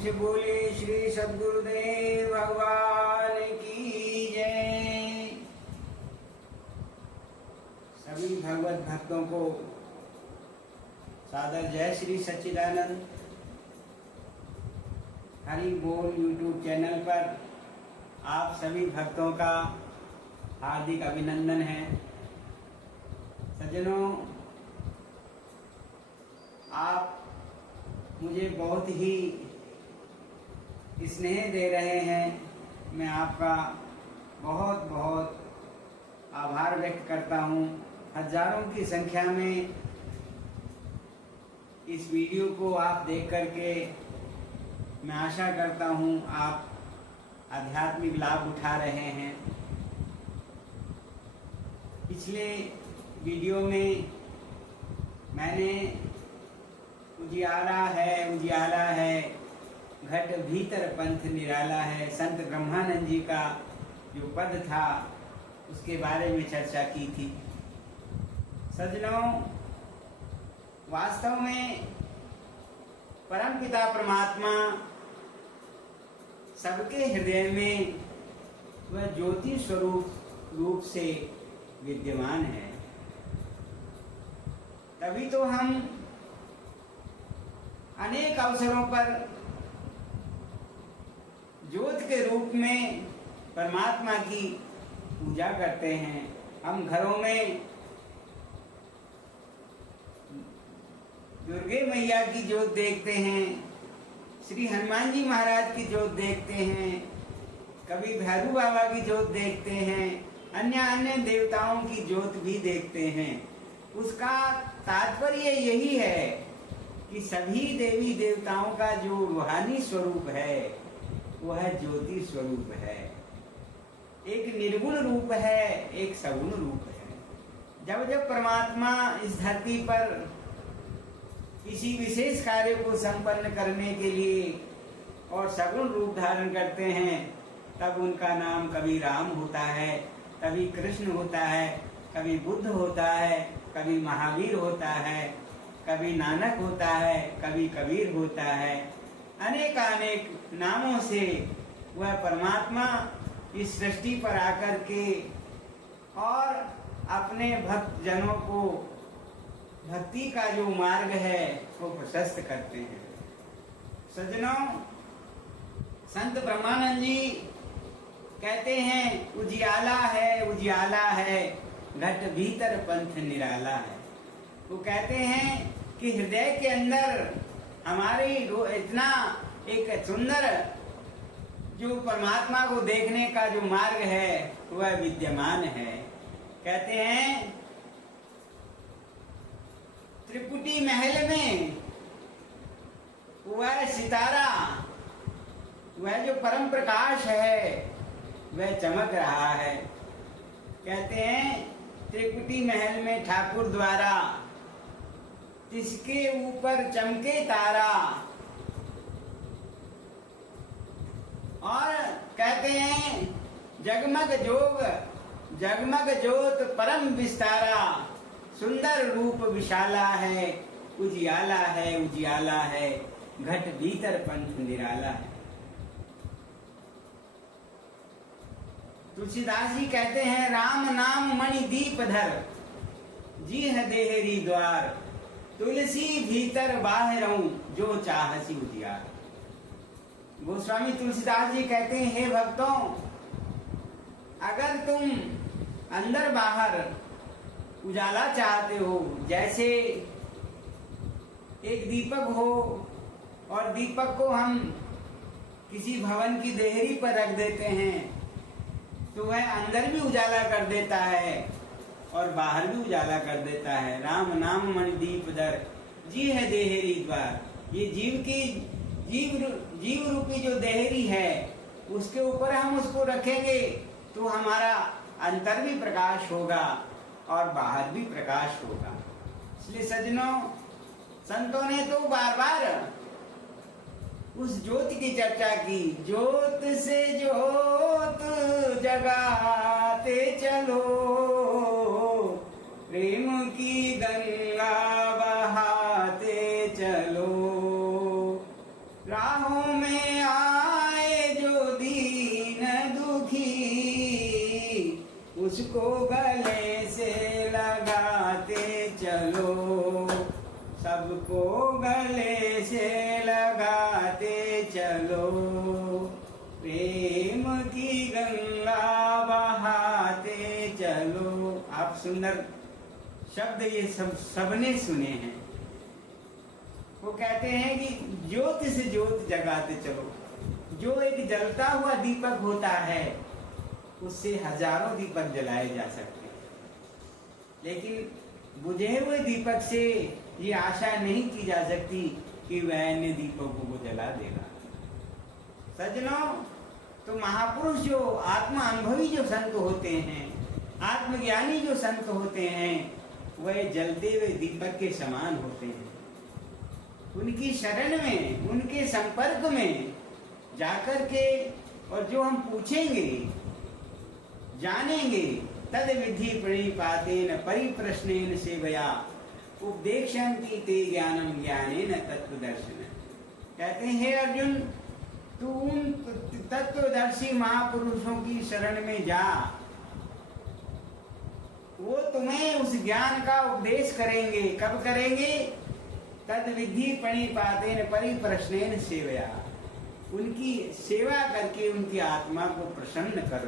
बोले श्री सद्गुरुदेव भगवान की जय। सभी भगवत भक्तों को सादर जय श्री सच्चिदानंद। हरि बोल यूट्यूब चैनल पर आप सभी भक्तों का हार्दिक अभिनंदन है। सज्जनों, आप मुझे बहुत ही स्नेह दे रहे हैं। मैं आपका बहुत बहुत आभार व्यक्त करता हूँ। हजारों की संख्या में इस वीडियो को आप देख करके मैं आशा करता हूँ आप आध्यात्मिक लाभ उठा रहे हैं। पिछले वीडियो में मैंने उजियाला है घट भीतर पंथ निराला है, संत ब्रह्मानंद जी का जो पद था उसके बारे में चर्चा की थी। सज्जनों, वास्तव में परमपिता परमात्मा सबके हृदय में वह ज्योति स्वरूप रूप से विद्यमान है। तभी तो हम अनेक अवसरों पर ज्योत के रूप में परमात्मा की पूजा करते हैं। हम घरों में दुर्गे मैया की ज्योत देखते हैं, श्री हनुमान जी महाराज की ज्योत देखते हैं, कभी भैरू बाबा की ज्योत देखते हैं, अन्य देवताओं की ज्योत भी देखते हैं। उसका तात्पर्य यही है कि सभी देवी देवताओं का जो रूहानी स्वरूप है वह ज्योति स्वरूप है। एक निर्गुण रूप है, एक सगुण रूप है। जब जब परमात्मा इस धरती पर किसी विशेष कार्य को संपन्न करने के लिए और सगुण रूप धारण करते हैं, तब उनका नाम कभी राम होता है, कभी कृष्ण होता है, कभी बुद्ध होता है, कभी महावीर होता है, कभी नानक होता है, कभी कबीर होता है। अनेक नामों से वह परमात्मा इस सृष्टि पर आकर के और अपने भक्त जनों को भक्ति का जो मार्ग है वो प्रशस्त करते हैं। सज्जनों, संत ब्रह्मानंद जी कहते हैं उजियाला है घट भीतर पंथ निराला है। वो कहते हैं कि हृदय के अंदर हमारी इतना एक सुंदर जो परमात्मा को देखने का जो मार्ग है वह विद्यमान है। कहते हैं त्रिपुटी महल में वह सितारा, वह जो परम प्रकाश है वह चमक रहा है। कहते हैं त्रिपुटी महल में ठाकुर द्वारा जिसके ऊपर चमके तारा, और कहते हैं जगमग जोत परम विस्तारा, सुंदर रूप विशाला है, उजियाला है घट भीतर पंथ निराला है। तुलसीदास जी कहते हैं राम नाम मणि दीप धर, जी है देहरी द्वार, तुलसी भीतर बाहरों जो चाहसी उजियार। गोस्वामी तुलसीदास जी कहते हैं हे भक्तों, अगर तुम अंदर बाहर उजाला चाहते हो, जैसे एक दीपक हो और दीपक को हम किसी भवन की देहरी पर रख देते हैं तो वह अंदर भी उजाला कर देता है और बाहर भी उजाला कर देता है। राम नाम मणि दीप दर, जी है देहरी द्वार। ये जीव रूपी जो देहरी है उसके ऊपर हम उसको रखेंगे तो हमारा अंतर भी प्रकाश होगा और बाहर भी प्रकाश होगा। इसलिए सज्जनों, संतों ने तो बार बार उस ज्योति की चर्चा की। ज्योत से ज्योत जगाते चलो, प्रेम की गंगा बहाते चलो, राहों में में आए जो दीन दुखी, उसको गले से लगाते चलो, सबको गले से लगाते चलो, प्रेम की गंगा बहाते चलो। आप सुंदर शब्द ये सबने सुने हैं। वो कहते हैं कि ज्योत से ज्योत जगाते चलो। जो एक जलता हुआ दीपक होता है उससे हजारों दीपक जलाए जा सकते हैं, लेकिन बुझे हुए दीपक से ये आशा नहीं की जा सकती कि वह अन्य दीपकों को जला देगा। सज्जनों, तो महापुरुष जो आत्मा अनुभवी जो संत होते हैं, आत्मज्ञानी जो संत होते हैं, वह जलते हुए दीपक के समान होते हैं। उनकी शरण में, उनके संपर्क में जाकर के और जो हम पूछेंगे, जानेंगे, तद विधि प्रणिपातेन परिप्रश्नेन सेवया उपदेक्षन्ति ते ज्ञानम ज्ञानेन तत्वदर्शन। कहते हैं हे अर्जुन, तू उन तत्वदर्शी महापुरुषों की शरण में जा, वो तुम्हें उस ज्ञान का उपदेश करेंगे। कब करेंगे? तद विधि प्रणिपातेन परिप्रश्नेन सेवया, उनकी सेवा करके उनकी आत्मा को प्रसन्न कर,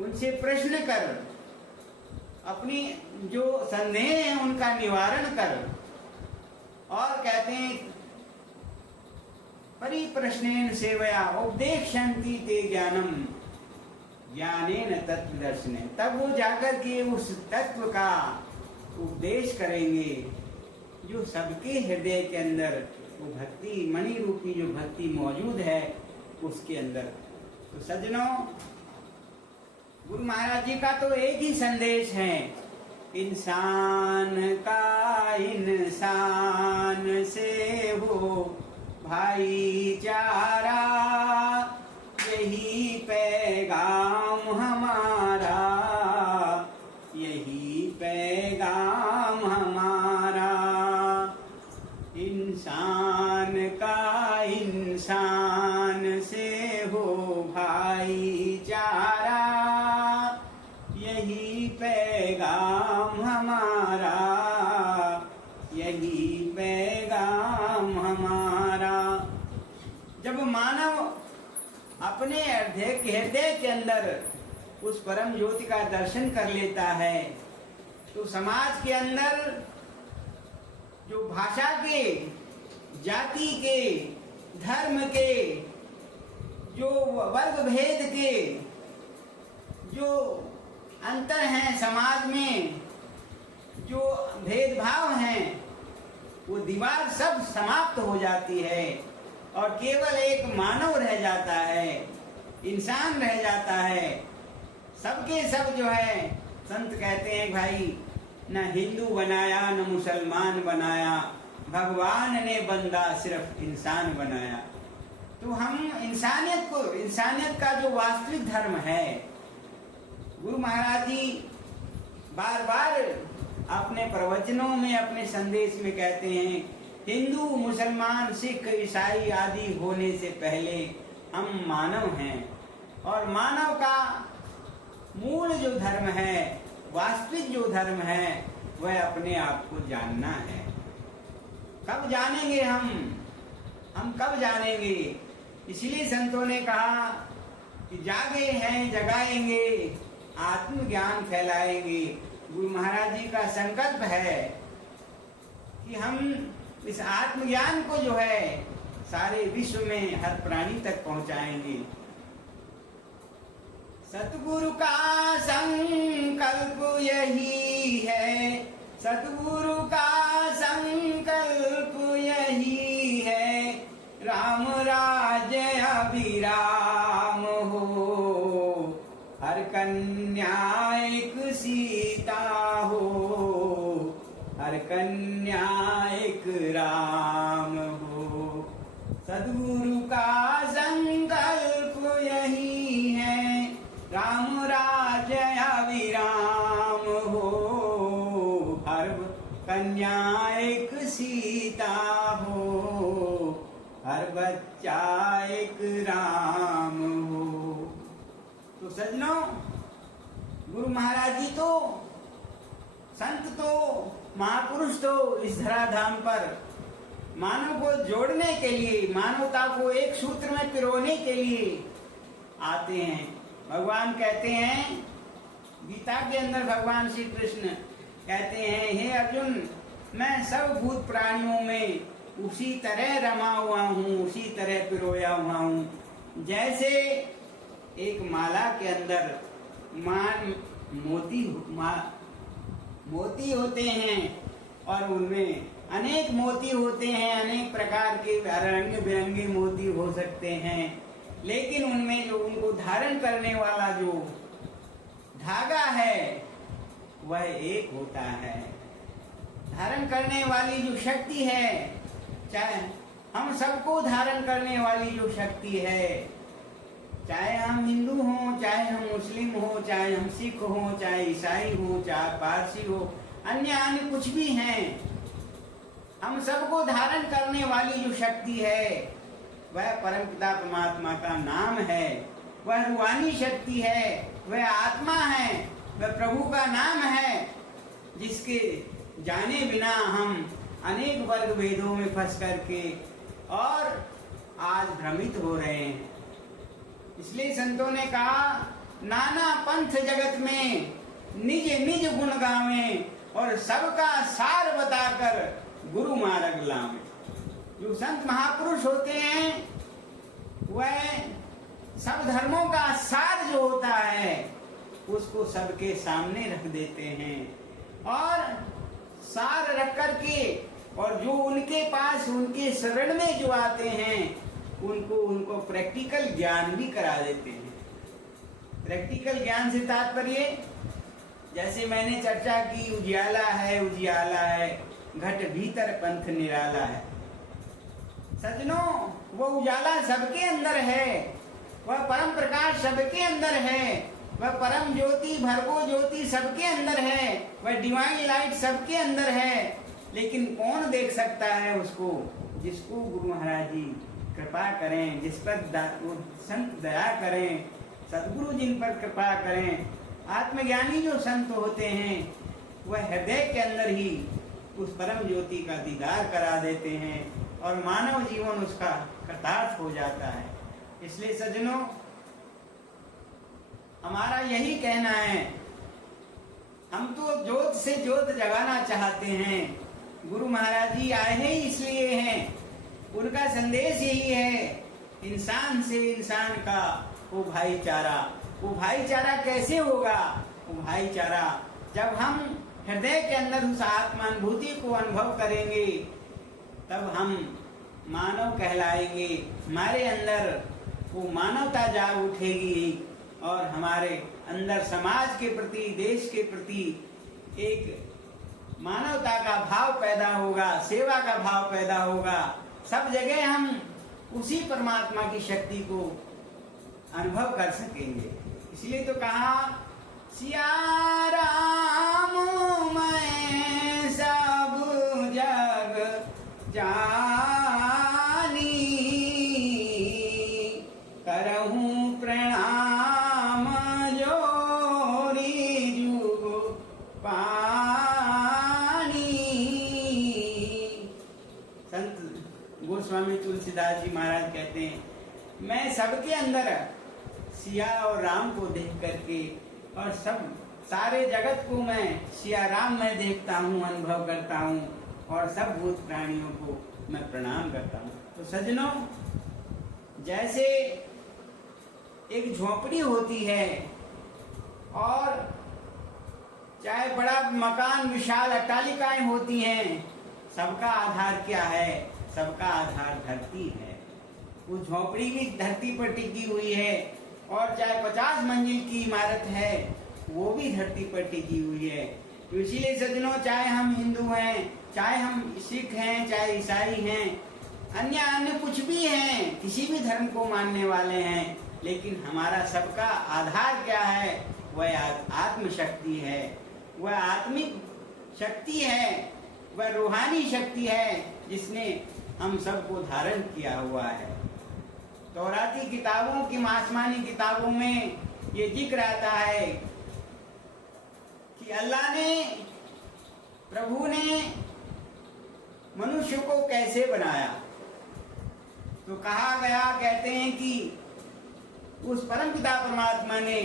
उनसे प्रश्न कर, अपनी जो संदेह है उनका निवारण कर। और कहते हैं परिप्रश्नेन सेवया उपदेक्षन्ति ते ज्ञानम ज्ञानेन तत्वदर्शन। तब वो जाकर के उस तत्व का उपदेश करेंगे जो सबके हृदय के अंदर वो भक्ति मणि रूपी जो भक्ति मौजूद है उसके अंदर। तो सज्जनों, गुरु महाराज जी का तो एक ही संदेश है, इंसान का इंसान से हो भाईचारा, यही पैगाम हमारा, यही पैगाम हमारा। इंसान का इंसान से हो भाईचारा, यही पैगाम हमारा, यही पैगाम हमारा। जब मानव अपने हृदय के अंदर उस परम ज्योति का दर्शन कर लेता है, तो समाज के अंदर जो भाषा के, जाति के, धर्म के, जो वर्ग भेद के जो अंतर हैं समाज में, जो भेदभाव हैं, वो दीवार सब समाप्त हो जाती है और केवल एक मानव रह जाता है, इंसान रह जाता है। सबके सब जो है, संत कहते हैं भाई, न हिंदू बनाया न मुसलमान बनाया, भगवान ने बंदा सिर्फ इंसान बनाया। तो हम इंसानियत को, इंसानियत का जो वास्तविक धर्म है, गुरु महाराज जी बार बार अपने प्रवचनों में, अपने संदेश में कहते हैं, हिंदू मुसलमान सिख ईसाई आदि होने से पहले हम मानव हैं, और मानव का मूल जो धर्म है, वास्तविक जो धर्म है, वह अपने आप को जानना है। कब जानेंगे हम कब जानेंगे? इसलिए संतों ने कहा कि जागे हैं जगाएंगे, आत्मज्ञान फैलाएंगे। गुरु महाराज जी का संकल्प है कि हम इस आत्मज्ञान को जो है सारे विश्व में हर प्राणी तक पहुंचाएंगे। सतगुरु का संकल्प यही है, सतगुरु का संकल्प यही है, राम राज्य अभिराम हो, हर कन्या एक सीता हो, हर कन्या एक राम हो। सद्गुरु का संकल्प यही है, राम राज्य अविराम हो, हर कन्या एक सीता हो, हर बच्चा एक राम हो। तो सज्जनों, गुरु महाराज जी तो, संत तो, महापुरुष तो इस धराधाम पर मानव को जोड़ने के लिए, मानवता को एक सूत्र में पिरोने के लिए आते हैं। भगवान कहते हैं, गीता के अंदर भगवान श्री कृष्ण कहते हैं, हे अर्जुन, मैं सब भूत प्राणियों में उसी तरह रमा हुआ हूँ, उसी तरह पिरोया हुआ हूँ जैसे एक माला के अंदर मोती होते हैं और उनमें अनेक मोती होते हैं, अनेक प्रकार के रंग बिरंगे मोती हो सकते हैं, लेकिन उनमें जो उनको धारण करने वाला जो धागा है वह एक होता है। धारण करने वाली जो शक्ति है, चाहे हम सबको धारण करने वाली जो शक्ति है, चाहे हम हिंदू हों, चाहे हम मुस्लिम हो, चाहे हम सिख हो, चाहे ईसाई हो, चाहे पारसी हो, अन्य कुछ भी हैं, हम सबको धारण करने वाली जो शक्ति है वह परमपिता परमात्मा का नाम है, वह रूहानी शक्ति है, वह आत्मा है, वह प्रभु का नाम है, जिसके जाने बिना हम अनेक वर्ग भेदों में फंस करके और आज भ्रमित हो रहे हैं। इसलिए संतों ने कहा, नाना पंथ जगत में निज निज गुण गावें और सबका सार बताकर गुरु मार्ग लावें। जो संत महापुरुष होते हैं वह सब धर्मों का सार जो होता है उसको सबके सामने रख देते हैं और सार रख करके, और जो उनके पास उनके शरण में जो आते हैं उनको प्रैक्टिकल ज्ञान भी करा देते हैं। प्रैक्टिकल ज्ञान से तात्पर्य, जैसे मैंने चर्चा की, उजियाला है, घट भीतर पंथ निराला है। सज्जनों, वो उजाला सबके अंदर है, वह परम प्रकाश सबके अंदर है, वह परम ज्योति भर्गो ज्योति सबके अंदर है, वह डिवाइन लाइट सबके अंदर है, लेकिन कौन देख सकता है उसको? जिसको गुरु महाराज जी कृपा करें, जिस पर संत दया करें, सदगुरु जिन पर कृपा करें। आत्मज्ञानी जो संत होते हैं वह हृदय के अंदर ही उस परम ज्योति का दीदार करा देते हैं और मानव जीवन उसका कृतार्थ हो जाता है। इसलिए सज्जनों, हमारा यही कहना है, हम तो ज्योत से ज्योत जगाना चाहते हैं। गुरु महाराज जी आए हैं इसलिए हैं, उनका संदेश यही है, इंसान से इंसान का वो भाईचारा। वो भाईचारा कैसे होगा? वो भाईचारा जब हम हृदय के अंदर उस आत्मानुभूति को अनुभव करेंगे तब हम मानव कहलाएंगे। हमारे अंदर वो मानवता जाग उठेगी और हमारे अंदर समाज के प्रति, देश के प्रति एक मानवता का भाव पैदा होगा, सेवा का भाव पैदा होगा। सब जगह हम उसी परमात्मा की शक्ति को अनुभव कर सकेंगे। इसलिए तो कहा, सिया राम मैं सब जग जानी, करहूं प्रणाम जोरी जुग पानी। संत गोस्वामी तुलसीदास जी महाराज कहते हैं, मैं सबके अंदर सिया और राम को देख करके और सब सारे जगत को मैं सिया राम में देखता हूँ, अनुभव करता हूँ और सब भूत प्राणियों को मैं प्रणाम करता हूँ। तो सज्जनों, जैसे एक झोपड़ी होती है और चाहे बड़ा मकान, विशाल अट्टालिकाएं होती हैं, सबका आधार क्या है? सबका आधार धरती है। वो झोपड़ी भी धरती पर टिकी हुई है और चाहे 50 मंजिल की इमारत है वो भी धरती पर टिकी हुई है। तो इसीलिए सज्जनों, चाहे हम हिंदू हैं, चाहे हम सिख हैं, चाहे ईसाई हैं, अन्य कुछ भी हैं, किसी भी धर्म को मानने वाले हैं, लेकिन हमारा सबका आधार क्या है? वह आत्मशक्ति है, वह आत्मिक शक्ति है, वह रूहानी शक्ति है जिसने हम सबको धारण किया हुआ है। बाकी किताबों की आसमानी किताबों में ये जिक्र आता है कि अल्लाह ने, प्रभु ने मनुष्य को कैसे बनाया। तो कहा गया, कहते हैं कि उस परमपिता परमात्मा ने,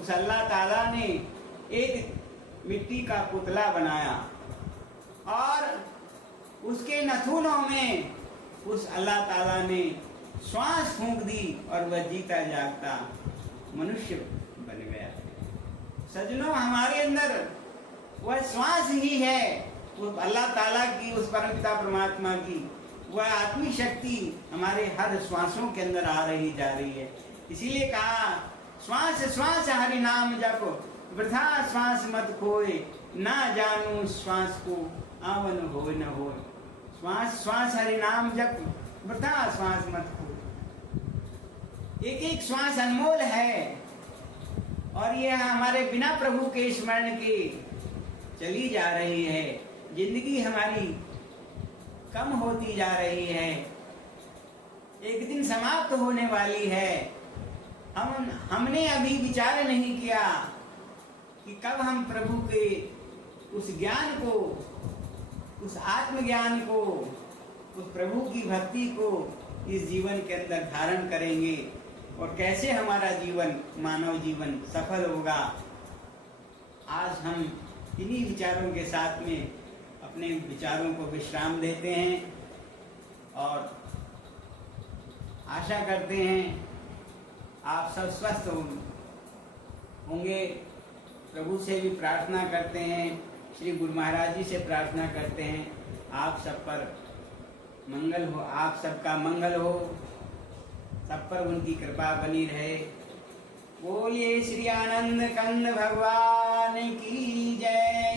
उस अल्लाह ताला ने एक मिट्टी का पुतला बनाया और उसके नथुनों में उस अल्लाह ताला ने श्वास फूंक दी और वह जीता जागता मनुष्य बन गया। सज्जनों, हमारे अंदर वह श्वास ही है, उस अल्लाह ताला की, उस परमपिता परमात्मा की वह आत्मिक शक्ति हमारे हर श्वासों के अंदर आ रही जा रही है। इसीलिए कहा, श्वास श्वास हरि नाम जपो, वृथा श्वास मत खोए, ना जानू श्वास को आवन होए न होए। श्वास श्वास हरि नाम जप, वृथा श्वास मत खोए। एक एक श्वास अनमोल है और यह हमारे बिना प्रभु के स्मरण के चली जा रही है। जिंदगी हमारी कम होती जा रही है, एक दिन समाप्त होने वाली है। हमने अभी विचार नहीं किया कि कब हम प्रभु के उस ज्ञान को, उस आत्मज्ञान को, उस प्रभु की भक्ति को इस जीवन के अंदर धारण करेंगे और कैसे हमारा जीवन, मानव जीवन सफल होगा। आज हम इन्हीं विचारों के साथ में अपने विचारों को विश्राम देते हैं और आशा करते हैं आप सब स्वस्थ होंगे। प्रभु से भी प्रार्थना करते हैं, श्री गुरु महाराज जी से प्रार्थना करते हैं, आप सब पर मंगल हो, आप सबका मंगल हो, सब पर उनकी कृपा बनी रहे। बोलिए श्री आनंद कंद भगवान की जय।